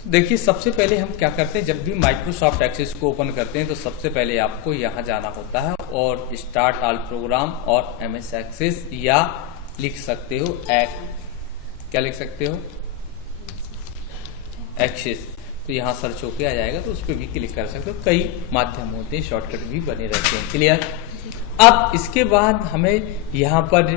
तो देखिए सबसे पहले हम क्या करते हैं, जब भी माइक्रोसॉफ्ट एक्सेस को ओपन करते हैं तो सबसे पहले आपको यहाँ जाना होता है और स्टार्ट ऑल प्रोग्राम और एमएस एक्सेस, या लिख सकते हो क्या लिख सकते हो, एक्सेस। तो यहाँ सर्च होके आ जाएगा, तो उस पर भी क्लिक कर सकते हो। कई माध्यम होते हैं, शॉर्टकट भी बने रहते हैं। क्लियर। अब इसके बाद हमें यहाँ पर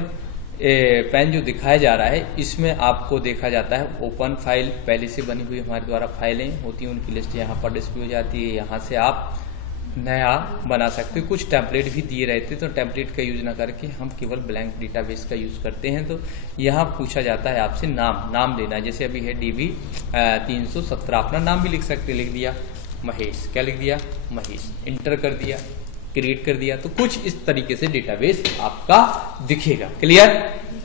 पेन जो दिखाया जा रहा है, इसमें आपको देखा जाता है ओपन फाइल, पहले से बनी हुई हमारे द्वारा फाइलें होती हैं उनकी लिस्ट यहाँ पर डिस्प्ले हो जाती है। यहाँ से आप नया बना सकते हो। कुछ टेम्पलेट भी दिए रहते, तो टेम्पलेट का यूज ना करके हम केवल ब्लैंक डेटाबेस का यूज करते हैं। तो यहाँ पूछा जाता है आपसे नाम देना है। जैसे अभी है DB 317, अपना नाम भी लिख सकते, लिख दिया महेश, क्या लिख दिया महेश, इंटर कर दिया, क्रिएट कर दिया। तो कुछ इस तरीके से डेटाबेस आपका दिखेगा। क्लियर,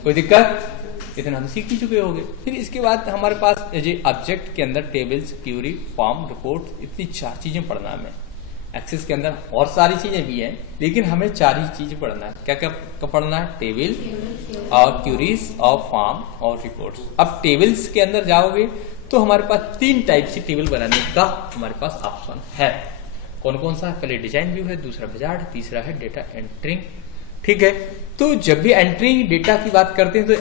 कोई दिक्कत, इतना तो सीख ही चुके होंगे। फिर इसके बाद हमारे पास ये ऑब्जेक्ट के अंदर टेबल्स, क्यूरी, फॉर्म, रिपोर्ट, इतनी 4 चीजें पढ़ना है। एक्सेस के अंदर और सारी चीजें भी हैं, लेकिन हमें 4 ही चीजें पढ़ना है। क्या क्या पढ़ना है, टेबल और क्यूरीज और फॉर्म और रिपोर्ट्स। अब टेबल्स के अंदर जाओगे तो हमारे पास 3 टाइप से टेबल बनाने का हमारे पास ऑप्शन है। कौन कौन सा है, पहले डिजाइन व्यू है, दूसरा विजार्ड, तीसरा है डेटा एंट्रिंग। ठीक है, तो जब भी एंट्रिंग डेटा की बात करते हैं तो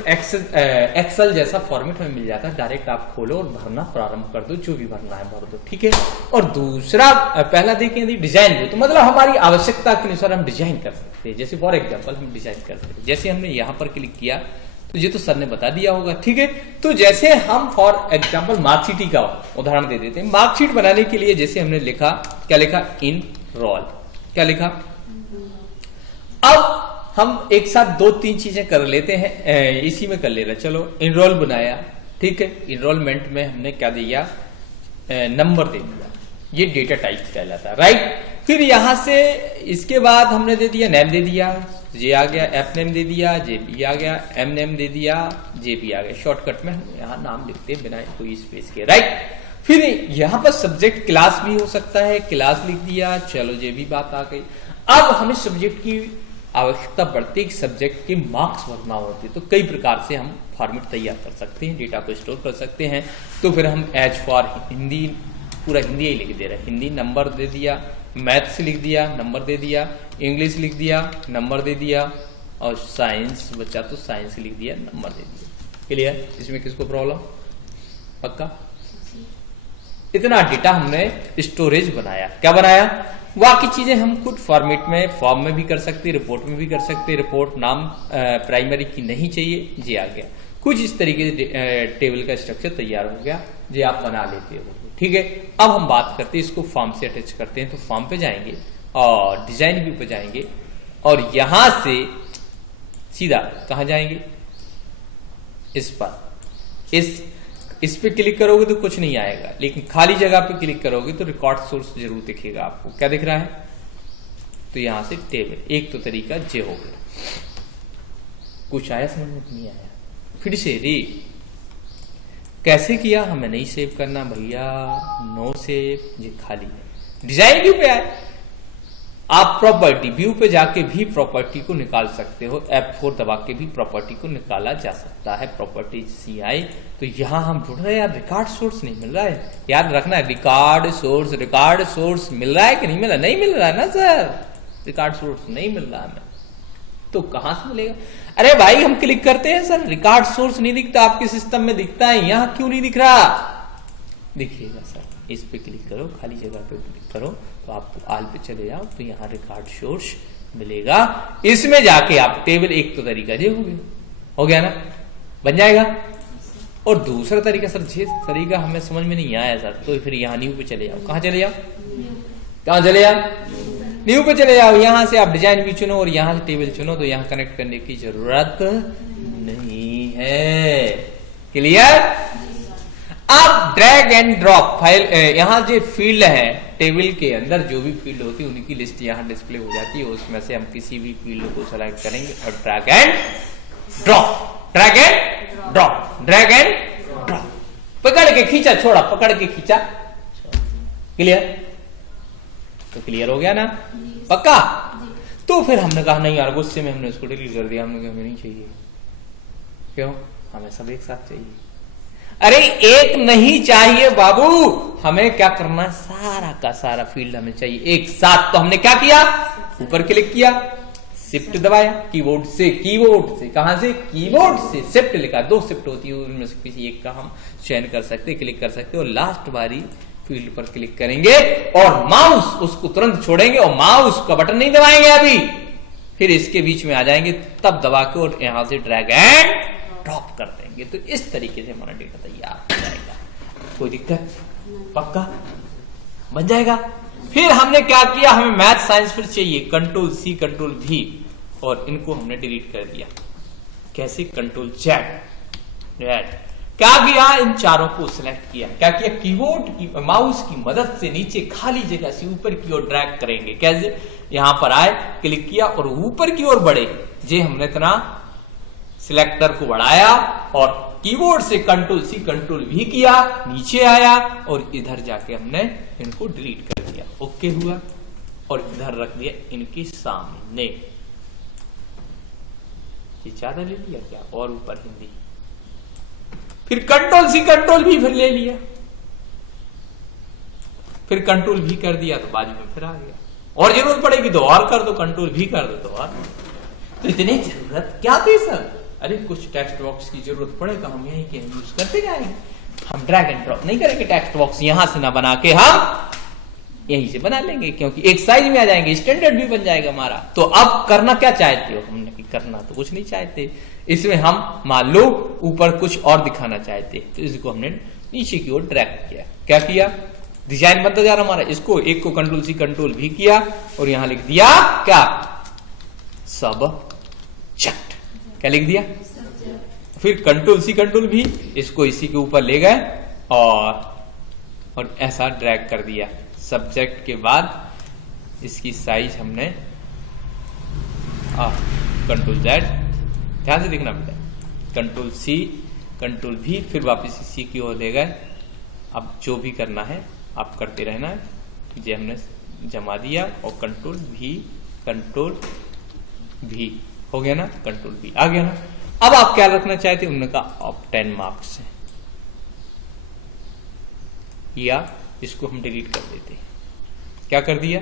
एक्सेल जैसा फॉर्मेट में मिल जाता है। डायरेक्ट आप खोलो और भरना प्रारंभ कर दो, जो भी भरना है भर दो। ठीक है, और दूसरा पहला देखें डिजाइन व्यू, तो मतलब हमारी आवश्यकता के अनुसार हम डिजाइन कर सकते हैं। जैसे फॉर एग्जाम्पल हम डिजाइन कर सकते हैं, जैसे हमने यहाँ पर क्लिक किया तो ये तो सर ने बता दिया होगा। ठीक है, तो जैसे हम फॉर एग्जाम्पल मार्कशीट का उदाहरण दे देते हैं। मार्कशीट बनाने के लिए जैसे हमने लिखा, क्या लिखा, इनरोल, क्या लिखा। अब हम एक साथ 2-3 चीजें कर लेते हैं, इसी में कर ले रहे। चलो इनरोल बनाया, ठीक है, इनरोलमेंट में हमने क्या दिया, नंबर दे दिया, ये डेटा टाइप कहलाता है, राइट। फिर यहां से इसके बाद हमने दे दिया नेम, दे दिया, जे आ गया, एफ नेम दे दिया, जे बी आ गया, एम नेम दे दिया, जे बी आ गया। शॉर्टकट में हम यहाँ नाम लिखते हैं बिना कोई स्पेस के, राइट। फिर यहाँ पर सब्जेक्ट क्लास भी हो सकता है, क्लास लिख दिया, चलो ये भी बात आ गई। अब हमें सब्जेक्ट की आवश्यकता पड़ती है कि सब्जेक्ट के मार्क्स भरना होते, तो कई प्रकार से हम फॉर्मेट तैयार कर सकते हैं, डेटा को स्टोर कर सकते हैं। तो फिर हम एच फॉर हिंदी, पूरा हिंदी ही लिख दे रहे हैं, हिंदी नंबर दे दिया, मैथ्स लिख दिया, नंबर दे दिया, इंग्लिश लिख दिया, नंबर दे दिया, और साइंस बच्चा तो साइंस लिख दिया, नंबर दे दिया। क्लियर, इसमें किसको प्रॉब्लम, पक्का। इतना डेटा हमने स्टोरेज बनाया, क्या बनाया, बाकी चीजें हम खुद फॉर्मेट में, फॉर्म में भी कर सकते, रिपोर्ट में भी कर सकते। रिपोर्ट नाम प्राइमरी की नहीं चाहिए, ये आ गया। कुछ इस तरीके से टेबल का स्ट्रक्चर तैयार हो गया, ये आप बना लेते हो। ठीक है, अब हम बात करते हैं इसको फॉर्म से अटैच करते हैं। तो फॉर्म पे जाएंगे और डिजाइन व्यू पे जाएंगे, और यहां से सीधा कहा जाएंगे, इस पर, इस पे क्लिक करोगे तो कुछ नहीं आएगा, लेकिन खाली जगह पे क्लिक करोगे तो रिकॉर्ड सोर्स जरूर दिखेगा आपको। क्या दिख रहा है, तो यहां से टेबल, एक तो तरीका जे हो गया। कुछ आया समझ में, नहीं आया, फिर से रे कैसे किया, हमें नहीं सेव करना भैया, नो सेव, ये खाली है। डिजाइन व्यू पे आए, आप प्रॉपर्टी व्यू पे जाके भी प्रॉपर्टी को निकाल सकते हो, F4 दबा के भी प्रॉपर्टी को निकाला जा सकता है, प्रॉपर्टी CI। तो यहां हम ढूंढ रहे हैं यार, रिकॉर्ड सोर्स नहीं मिल रहा है, याद रखना है, रिकॉर्ड सोर्स मिल रहा है कि नहीं मिल रहा, नहीं मिल रहा है ना सर, रिकॉर्ड सोर्स नहीं मिल रहा है, तो कहां से मिलेगा। अरे भाई हम क्लिक करते हैं सर, रिकॉर्ड सोर्स नहीं दिखता, आपके सिस्टम में दिखता है, यहां क्यों नहीं दिख रहा, दिखिएगा सर, इस पे क्लिक करो, खाली जगह पे क्लिक करो, तो आपको आल पे चले जाओ, तो यहाँ रिकॉर्ड सोर्स मिलेगा। इसमें जाके आप टेबल, एक तो तरीका ये हो गया ना, बन जाएगा। और दूसरा तरीका सर, ये तरीका हमें समझ में नहीं आया सर, तो फिर यहाँ न्यू पे चले जाओ। कहाँ चले जाओ, कहाँ चले जाओ, न्यू पे चले जाओ। यहां से आप डिजाइन भी चुनो और यहां से टेबल चुनो, तो यहां कनेक्ट करने की जरूरत नहीं है। क्लियर। अब ड्रैग एंड ड्रॉप फाइल, यहां जो फील्ड है टेबल के अंदर, जो भी फील्ड होती है उनकी लिस्ट यहां डिस्प्ले हो जाती है, उसमें से हम किसी भी फील्ड को सेलेक्ट करेंगे और drag and drop, drag and drop, drag and drop, पकड़ के खींचा, छोड़ा, पकड़ के खींचा। क्लियर, तो क्लियर हो गया ना, पक्का। तो फिर हमने कहा नहीं यार, गुस्से में हमने उसको डिलीट कर दिया, हमने कहा हमें नहीं चाहिए। क्यों, हमें सब एक साथ चाहिए। अरे एक नहीं चाहिए बाबू, हमें क्या करना है, सारा का सारा फील्ड हमें चाहिए एक साथ। तो हमने क्या किया, ऊपर क्लिक किया, शिफ्ट दबाया कीबोर्ड से, कहां से, कीबोर्ड से शिफ्ट लिखा, 2 शिफ्ट होती है, उनमें से किसी एक का हम चयन कर सकते, क्लिक कर सकते, और लास्ट बारी फील्ड पर क्लिक करेंगे और माउस उसको तुरंत छोड़ेंगे और माउस का बटन नहीं दबाएंगे अभी, फिर इसके बीच में आ जाएंगे, तब दबा के और यहां से ड्रैग एंड ड्रॉप कर देंगे। तो इस तरीके से हमारा डेटा तैयार हो जाएगा। कोई दिक्कत, पक्का बन जाएगा। फिर हमने क्या किया, हमें मैथ साइंस फिर चाहिए, कंट्रोल सी कंट्रोल भी, और इनको हमने डिलीट कर दिया। कैसे, कंट्रोल जेड, क्या किया, इन चारों को सिलेक्ट किया, क्या किया, कीबोर्ड की माउस की मदद से नीचे खाली जगह से ऊपर की ओर ड्रैग करेंगे। कैसे, यहां पर आए, क्लिक किया और ऊपर की ओर बढ़े, जे हमने इतना सिलेक्टर को बढ़ाया और कीबोर्ड से कंट्रोल सी कंट्रोल भी किया, नीचे आया और इधर जाके हमने इनको डिलीट कर दिया। ओके हुआ, और इधर रख दिया इनके सामने। ये ज्यादा ले लिया क्या, और ऊपर हिंदी, फिर कंट्रोल सी कंट्रोल भी फिर ले लिया, फिर कंट्रोल भी कर दिया तो बाजू में फिर आ गया, और जरूरत पड़ेगी तो और कर दो, कंट्रोल भी कर दो तो और। तो इतनी जरूरत क्या थी सर, अरे कुछ टेक्स्ट बॉक्स की जरूरत पड़े तो हम यही के यूज करते जाएंगे, हम ड्रैग एंड ड्रॉप नहीं करेंगे, टेक्स्ट बॉक्स यहां से ना बना के हम यहीं से बना लेंगे, क्योंकि एक साइज में आ जाएंगे, स्टैंडर्ड भी बन जाएगा हमारा। तो अब करना क्या चाहते हो, हमने करना तो कुछ नहीं चाहते, इसमें हम मान लो ऊपर कुछ और दिखाना चाहते, तो इसको हमने नीचे की ओर ड्रैग किया। क्या किया, डिजाइन बनता जा रहा हमारा, इसको एक को कंट्रोल सी कंट्रोल भी किया और यहां लिख दिया क्या, सब्जेक्ट। क्या लिख दिया, फिर कंट्रोल सी कंट्रोल भी, इसको इसी के ऊपर ले गए और ऐसा ड्रैग कर दिया। सब्जेक्ट के बाद इसकी साइज हमने कंट्रोल जेड, ध्यान से देखना बेटा, कंट्रोल सी कंट्रोल भी, फिर वापस इसी की ओर ले गए। अब जो भी करना है आप करते रहना है, ये हमने जमा दिया और कंट्रोल भी हो गया ना, कंट्रोल भी आ गया ना। अब आप क्या रखना चाहते हैं, उन्होंने कहा आप 10 मार्क्स है, या इसको हम डिलीट कर देते हैं। क्या कर दिया,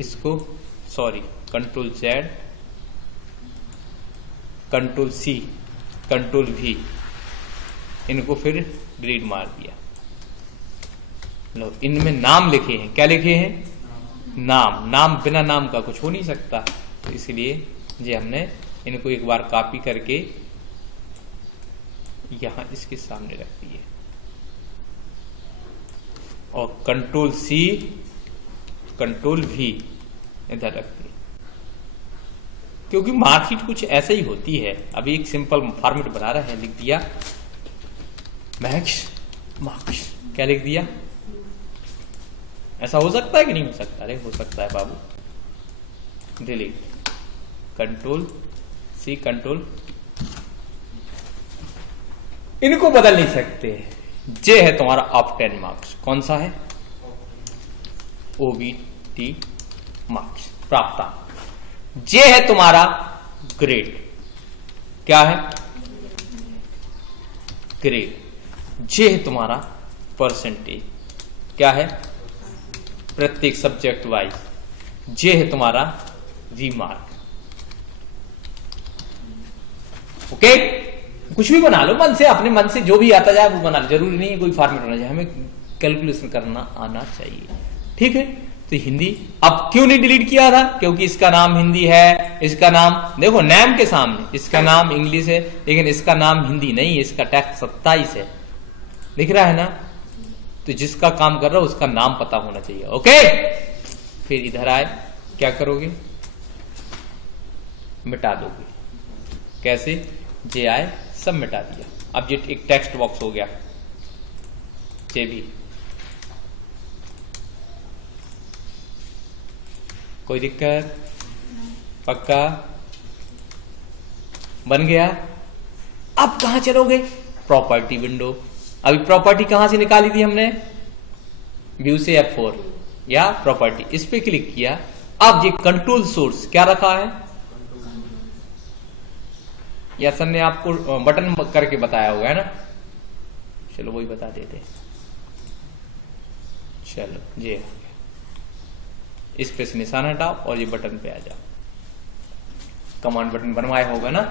इसको control Z control C control भी, इनको फिर डिलीट मार दिया। लो, इनमें नाम लिखे हैं, क्या लिखे हैं, नाम, बिना नाम का कुछ हो नहीं सकता, तो इसलिए ये हमने इनको एक बार कॉपी करके यहां इसके सामने रख दिए और कंट्रोल सी कंट्रोल भी इधर रख दिए, क्योंकि मार्कशीट कुछ ऐसे ही होती है। अभी एक सिंपल फॉर्मेट बना रहा है, लिख दिया मार्क्स, क्या लिख दिया, ऐसा हो सकता है कि नहीं हो सकता, अरे हो सकता है बाबू, डिलीट, कंट्रोल सी कंट्रोल, इनको बदल नहीं सकते। जे है तुम्हारा ऑफ 10 मार्क्स, कौन सा है, OBT मार्क्स, प्राप्तांक। जे है तुम्हारा ग्रेड, क्या है, ग्रेड। जे है तुम्हारा परसेंटेज, क्या है, प्रत्येक सब्जेक्ट वाइज। जे है तुम्हारा रीमार्क। ओके, कुछ भी बना लो मन से, अपने मन से जो भी आता जाए वो बना लो, जरूरी नहीं है कोई फॉर्मेट होना चाहिए, हमें कैलकुलेशन करना आना चाहिए। ठीक है, तो हिंदी अब क्यों नहीं डिलीट किया था, क्योंकि इसका नाम हिंदी है, इसका नाम देखो नेम के सामने, इसका नाम इंग्लिश है लेकिन इसका नाम हिंदी नहीं है, इसका टैक्स 27 है, दिख रहा है ना। तो जिसका काम कर रहा है उसका नाम पता होना चाहिए। ओके, फिर इधर आए, क्या करोगे, मिटा दोगे। कैसे, जे आए सब मिटा दिया। अब ये एक टेक्स्ट बॉक्स हो गया, जे भी, कोई दिक्कत, पक्का बन गया। अब कहां चलोगे, प्रॉपर्टी विंडो। अभी प्रॉपर्टी कहां से निकाली थी हमने, व्यू से F4 या प्रॉपर्टी, इस पे क्लिक किया। अब ये कंट्रोल सोर्स क्या रखा है, या सर ने आपको बटन करके बताया होगा, है ना, चलो वही बता देते हैं। चलो ये इस पे से निशान हटाओ और ये बटन पे आ जाओ। कमांड बटन बनवाया होगा ना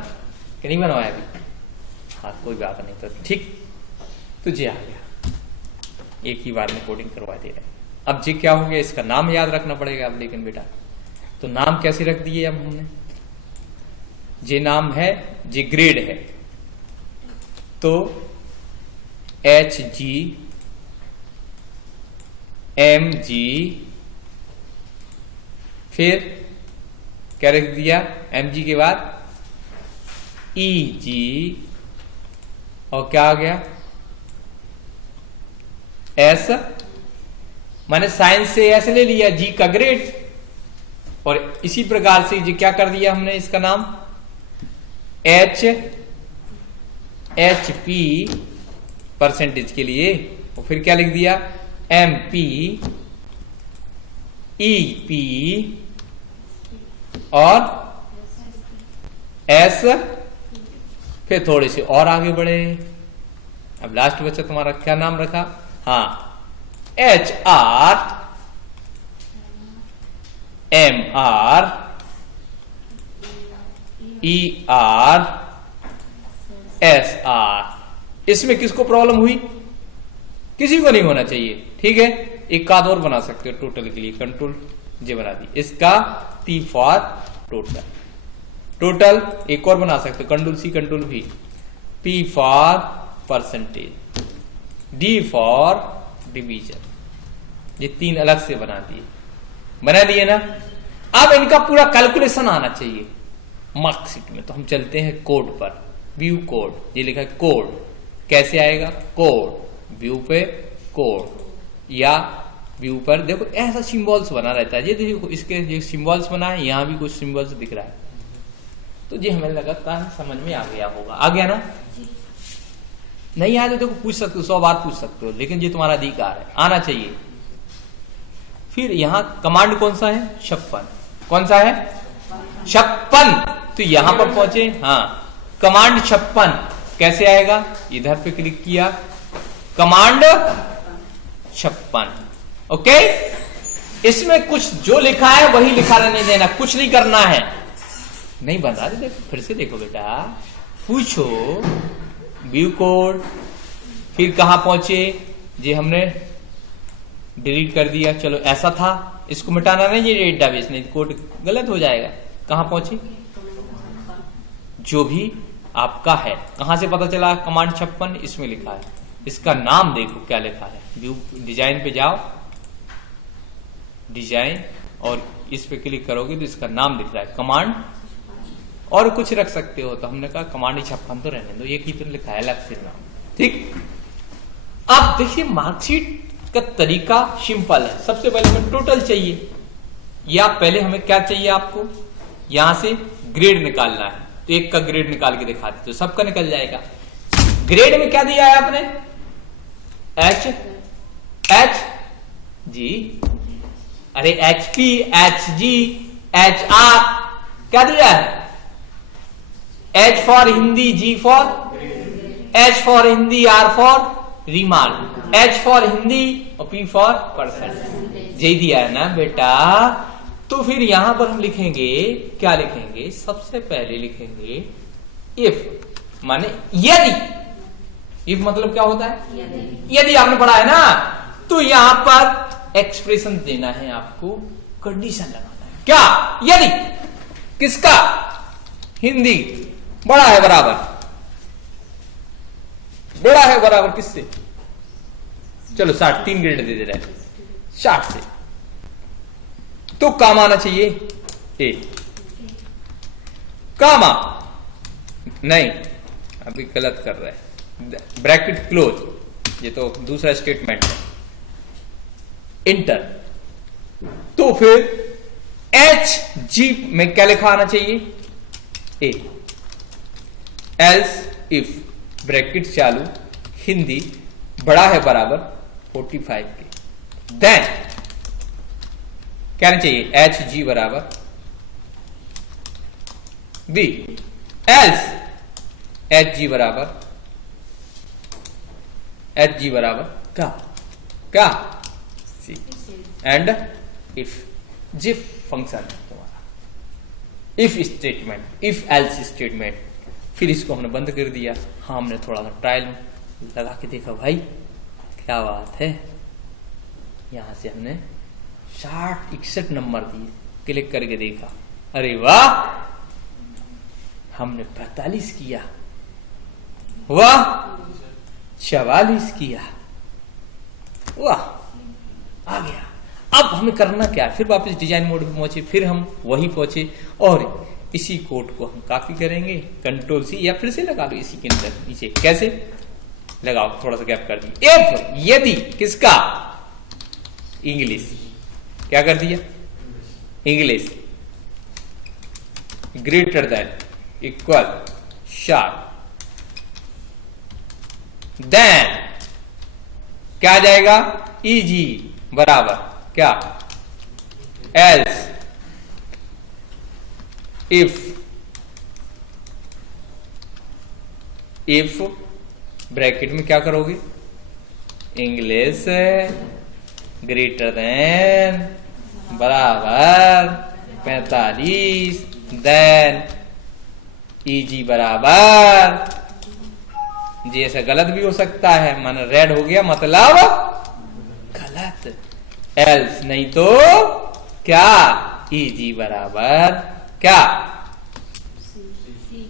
कि नहीं बनवाया अभी? हाँ कोई बात नहीं, तो ठीक, तो ये आ गया, एक ही बार में कोडिंग करवा दे रहे हैं। अब ये क्या हो गया, इसका नाम याद रखना पड़ेगा अब, लेकिन बेटा तो नाम कैसे रख दिए अब हमने? ये नाम है, ये ग्रेड है, तो HG MG, फिर क्या रख दिया MG के बाद EG, और क्या आ गया S, मैंने साइंस से S ले लिया, G का ग्रेड, और इसी प्रकार से जी क्या कर दिया हमने इसका नाम HP परसेंटेज के लिए, और फिर क्या लिख दिया MP EP और S, फिर थोड़े से और आगे बढ़े। अब लास्ट बचा तुम्हारा क्या नाम रखा, हाँ HR MR ER SR। इसमें किसको प्रॉब्लम हुई? किसी को नहीं होना चाहिए, ठीक है। एक काद और बना सकते हो टोटल के लिए, कंट्रोल जे बना दी, इसका T फॉर टोटल, टोटल एक और बना सकते हो, control C control V, P for percentage, D for division, ये तीन अलग से बना दिए ना। अब इनका पूरा कैलकुलेशन आना चाहिए मार्कशीट में, तो हम चलते हैं कोड पर, व्यू कोड, ये लिखा है कोड, कैसे आएगा कोड, व्यू पे कोड, या व्यू पर देखो ऐसा सिंबल्स बना रहता है, ये देखो इसके ये सिंबल्स बना है, यहां भी कुछ सिंबल्स दिख रहा है, तो ये हमें लगता है समझ में आ गया होगा। आ गया ना? नहीं आया तो देखो पूछ सकते हो, 100 बार पूछ सकते हो, लेकिन ये तुम्हारा अधिकार है, आना चाहिए। फिर यहां कमांड कौन सा है? 56। कौन सा है? 56। तो यहां पर पहुंचे, हाँ कमांड 56 कैसे आएगा? इधर पे क्लिक किया, कमांड 56, ओके। इसमें कुछ जो लिखा है वही लिखा रहने देना, कुछ नहीं करना है। नहीं बन रहा है देखो, फिर से देखो बेटा, पूछो व्यू कोड, फिर कहां पहुंचे, ये हमने डिलीट कर दिया, चलो ऐसा था, इसको मिटाना नहीं, ये डेटाबेस नहीं, कोड गलत हो जाएगा। कहां पहुंचे? जो भी आपका है, कहां से पता चला? कमांड 56 इसमें लिखा है, इसका नाम देखो क्या लिखा है, व्यू डिजाइन पे जाओ, डिजाइन, और इस पे क्लिक करोगे तो इसका नाम दिख रहा है कमांड, और कुछ रख सकते हो, तो हमने कहा कमांड 56 तो रहने दो, एक ही तो लिखा है अलग से नाम, ठीक। अब देखिए मार्कशीट का तरीका सिंपल है। सबसे पहले हमें टोटल चाहिए, या पहले हमें क्या चाहिए आपको, यहां से ग्रेड निकालना है, तो एक का ग्रेड निकाल के दिखा दे तो सबका निकल जाएगा। ग्रेड में क्या दिया है आपने? H जी, अरे HP HG HR क्या दिया है? H for Hindi, G for, H for Hindi, R for remark, H for Hindi और P फॉर परसेंट, यही दिया है ना बेटा। तो फिर यहां पर हम लिखेंगे, क्या लिखेंगे? सबसे पहले लिखेंगे इफ, माने यदि, इफ मतलब क्या होता है? यदि आपने पढ़ा है ना, तो यहां पर एक्सप्रेशन देना है आपको, कंडीशन लगाना है, क्या? यदि किसका? हिंदी बड़ा है बराबर, बड़ा है बराबर किससे? चलो 60, 3 ग्रेड दे दे रहे हैं 60 से, तो काम आना चाहिए ए, कामा नहीं, अभी गलत कर रहा है, ब्रैकेट क्लोज, ये तो दूसरा स्टेटमेंट है, इंटर। तो फिर HG में क्या लिखा आना चाहिए? ए, एल्स इफ ब्रैकेट चालू, हिंदी बड़ा है बराबर 45 के, देन क्या चाहिए? HG बराबर B, एल्स HG बराबर एच जी बराबर क्या सी एंड इफ जिफ फंक्शन है तुम्हारा, if statement, if else statement. फिर इसको हमने बंद कर दिया। हाँ, हमने थोड़ा सा ट्रायल लगा के देखा, भाई क्या बात है। यहां से हमने 61 नंबर दिए, क्लिक करके देखा, अरे वाह, हमने 45 किया, वाह 44 किया, वाह आ गया। अब हमें करना क्या है, फिर वापस डिजाइन मोड पे पहुंचे, फिर हम वही पहुंचे और इसी कोड को हम कॉपी करेंगे, कंट्रोल सी, या फिर से लगा लो इसी के अंदर नीचे। कैसे लगाओ, थोड़ा सा गैप कर दी। इफ यदि किसका, इंग्लिश, क्या कर दिया, English greater than equal sharp than क्या आ जाएगा, ईजी बराबर क्या, एल्स इफ ब्रैकेट में क्या करोगे, इंग्लिश ग्रेटर देन बराबर 45 देन ईजी बराबर, जी ऐसा गलत भी हो सकता है, माना रेड हो गया मतलब गलत, एल्स नहीं तो क्या, ईजी बराबर क्या,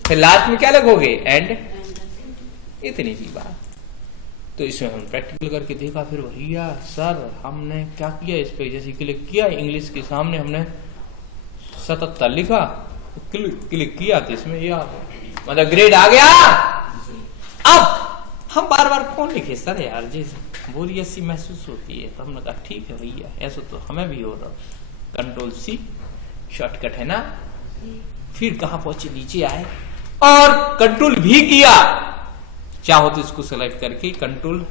फिर लास्ट में क्या लगोगे, एंड। इतनी सी बात। तो इसमें हम प्रैक्टिकल करके देखा, फिर भैया सर हमने क्या किया, इस पे जैसे क्लिक किया, इंग्लिश के सामने हमने 77 लिखा, क्लिक किया तो इसमें ये मतलब ग्रेड आ गया। अब हम बार बार कौन लिखे सर, यार जैसे बोरियत सी महसूस होती है, तो हमने कहा ठीक है भैया, ऐसा तो हमें भी हो रहा, कंट्रोल सी शॉर्टकट है ना। फिर कहां पहुंचे, नीचे आए और कंट्रोल भी किया, चाहो तो इसको सेलेक्ट करके कंट्रोल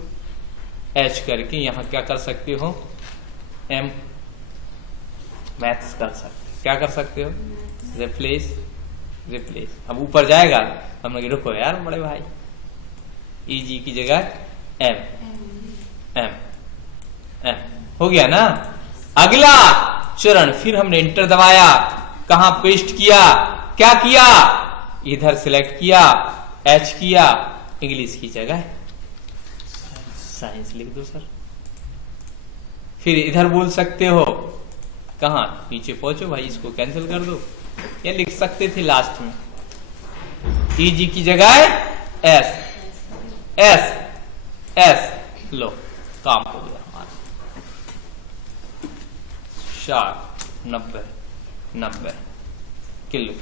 एच करके यहां क्या कर सकते हो, एम मैथ्स कर सकते, क्या कर सकते हो, रिप्लेस। अब ऊपर जाएगा, हमने रुको यार बड़े भाई, ईजी की जगह एम हो गया ना। अगला चरण, फिर हमने इंटर दबाया, कहां पेस्ट किया, क्या किया, इधर सिलेक्ट किया, एच किया, इंग्लिश की जगह साइंस लिख दो सर। फिर इधर बोल सकते हो, कहां नीचे पहुंचो भाई, इसको कैंसिल कर दो, या लिख सकते थे लास्ट में, ईजी की जगह एस लो, काम हो गया हमारा। शार्प 90 किलो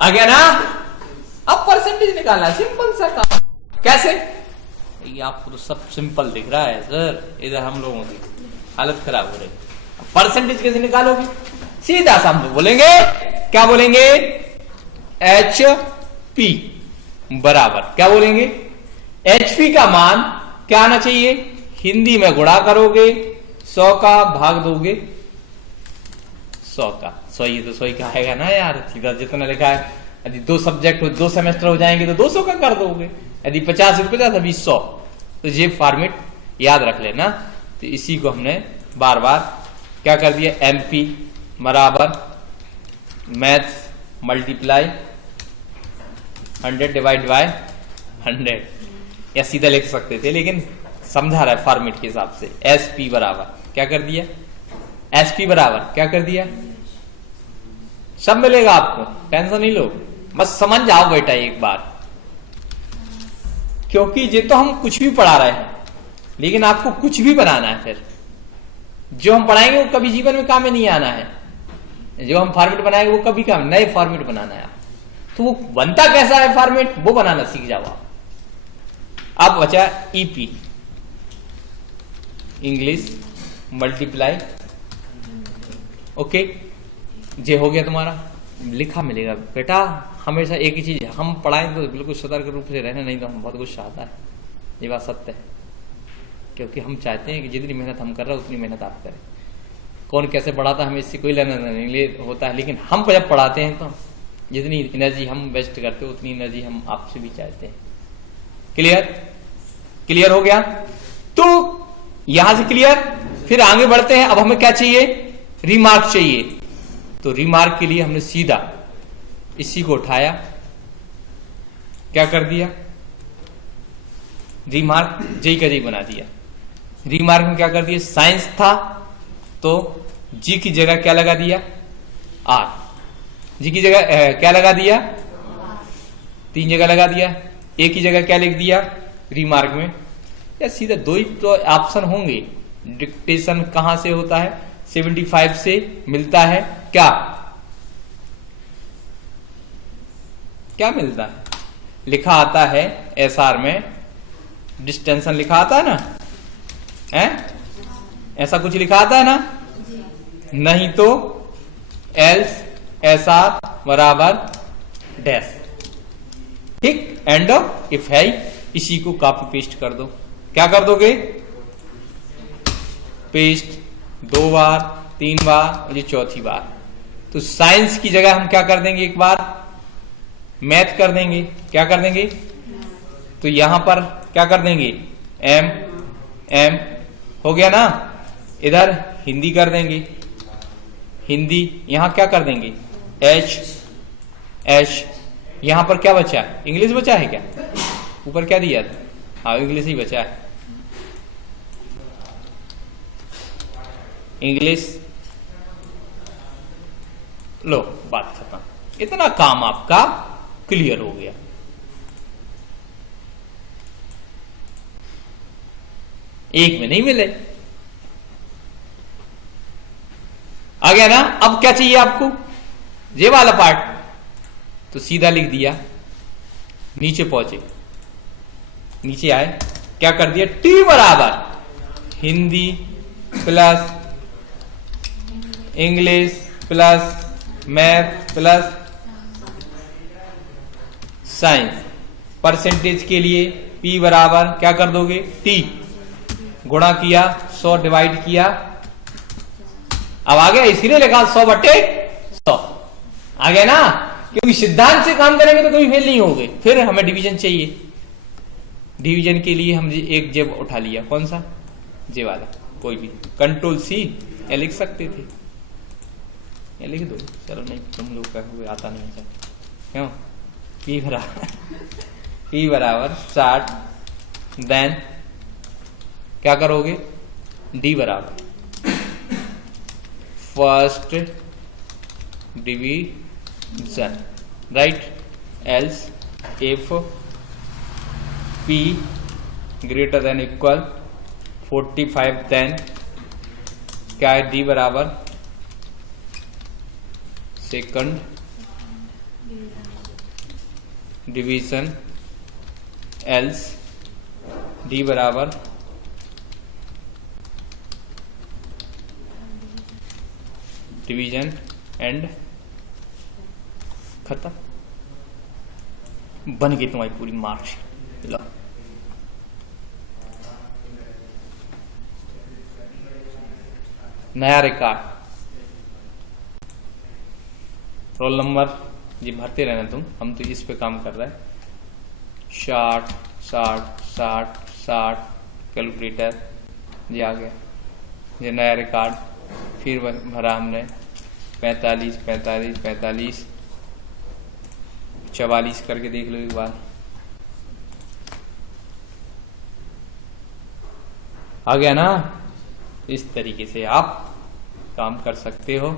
आ गया ना। अब परसेंटेज निकालना, सिंपल सा काम। कैसे, ये आपको तो सब सिंपल दिख रहा है सर, इधर हम लोगों की हालत खराब हो रही। परसेंटेज कैसे निकालोगे, सीधा सा हम बोलेंगे, क्या बोलेंगे, HP बराबर क्या बोलेंगे, HP का मान क्या आना चाहिए, हिंदी में गुणा करोगे, 100 का भाग दोगे 100 का, 100 ही तो 100 ही का आएगा ना यार, सीधा जितना लिखा है। यदि 2 सब्जेक्ट हो, 2 सेमेस्टर हो जाएंगे तो 200 का कर दोगे, यदि 50 रुपए अभी 100। तो ये फॉर्मेट याद रख लेना। तो इसी को हमने बार बार क्या कर दिया, MP बराबर मैथ्स मल्टीप्लाई 100 डिवाइड बाय 100, या सीधा लिख सकते थे, लेकिन समझा रहा है फॉर्मेट के हिसाब से। SP बराबर क्या कर दिया, SP बराबर क्या कर दिया, सब मिलेगा आपको, टेंशन नहीं लो, बस समझ जाओ बेटा एक बार। क्योंकि ये तो हम कुछ भी पढ़ा रहे हैं, लेकिन आपको कुछ भी बनाना है, फिर जो हम पढ़ाएंगे वो कभी जीवन में काम में नहीं आना है, जो हम फॉर्मेट बनाएंगे वो कभी काम, नए फॉर्मेट बनाना है। तो वो बनता कैसा है फॉर्मेट, वो बनाना सीख जाओ आप। अब बचा EP इंग्लिश मल्टीप्लाई, ओके, ये हो गया तुम्हारा, लिखा मिलेगा बेटा। हमेशा एक ही चीज हम पढ़ाएं तो बिल्कुल सतर्क रूप से रहना, नहीं तो हम बहुत गुस्सा आता है, ये बात सत्य है। क्योंकि हम चाहते हैं कि जितनी मेहनत हम कर रहे हैं उतनी मेहनत आप करें। कौन कैसे पढ़ाता है हमें इससे कोई लेना नहीं होता है, लेकिन हम जब पढ़ाते हैं तो जितनी एनर्जी हम वेस्ट करते हैं उतनी एनर्जी हम आपसे भी चाहते हैं। क्लियर? क्लियर हो गया? तो यहां से क्लियर, फिर आगे बढ़ते हैं। अब हमें क्या चाहिए? रिमार्क चाहिए। तो रिमार्क के लिए हमने सीधा इसी को उठाया, क्या कर दिया? रिमार्क जी का जी बना दिया। रिमार्क में क्या कर दिया? साइंस था तो जी की जगह क्या लगा दिया? आर। जी की जगह क्या लगा दिया? 3 जगह लगा दिया। ए की जगह क्या लिख दिया रिमार्क में? या सीधा 2 ही तो ऑप्शन होंगे। डिक्टेशन कहां से होता है? 75 से मिलता है क्या? क्या मिलता है? लिखा आता है एसआर में, डिस्टेंशन लिखा आता है ना, है? ऐसा कुछ लिखा आता है ना? नहीं तो एल्स एसआर बराबर डैश। ठीक, एंड इफ है, इसी को कॉपी पेस्ट कर दो। क्या कर दोगे? पेस्ट 2 बार, 3 बार और ये चौथी बार। तो साइंस की जगह हम क्या कर देंगे? एक बार मैथ कर देंगे। क्या कर देंगे? तो यहां पर क्या कर देंगे? एम एम हो गया ना। इधर हिंदी कर देंगे, हिंदी। यहां क्या कर देंगे? H H. यहां पर क्या बचा? इंग्लिश बचा है क्या? ऊपर क्या दिया था? हाँ, इंग्लिश ही बचा है। इंग्लिश। लो, बात खत्म। इतना काम आपका क्लियर हो गया। एक में नहीं मिले, आ गया ना। अब क्या चाहिए आपको? ये वाला पार्ट। तो सीधा लिख दिया, नीचे पहुंचे, नीचे आए, क्या कर दिया? टी बराबर Hindi plus English plus math plus science. Percentage के लिए पी बराबर क्या कर दोगे? टी। गुणा किया, 100 डिवाइड किया। अब आ गया, इसीलिए लिखा 100/100। आ गया ना, क्योंकि सिद्धांत से काम करेंगे तो कभी फेल नहीं होगे। फिर हमें डिवीजन चाहिए। डिवीजन के लिए हम एक जेब उठा लिया। कौन सा? जे वाला, कोई भी। कंट्रोल सी या लिख सकते थे, या लिख दो। चलो नहीं, तुम लोग कहोगे आता नहीं है, क्यों? पी बराबर 60। देन क्या करोगे? डी बराबर first division, right? Else if P greater than equal 45, then क्या है? डी बराबर सेकंड डिवीजन, एल्स डी बराबर डिवीजन एंड खत्म। बन गई तुम्हारी पूरी मार्कशीट। लो, नया रिकॉर्ड। रोल नंबर ये भरते रहना तुम, हम तो इस पे काम कर रहे हैं। 60 60 60 60 कैलकुलेटर ये आ गया। ये नया रिकॉर्ड फिर भरा हमने 45 45 45 44 करके देख लो एक बार। आ गया ना। इस तरीके से आप काम कर सकते हो।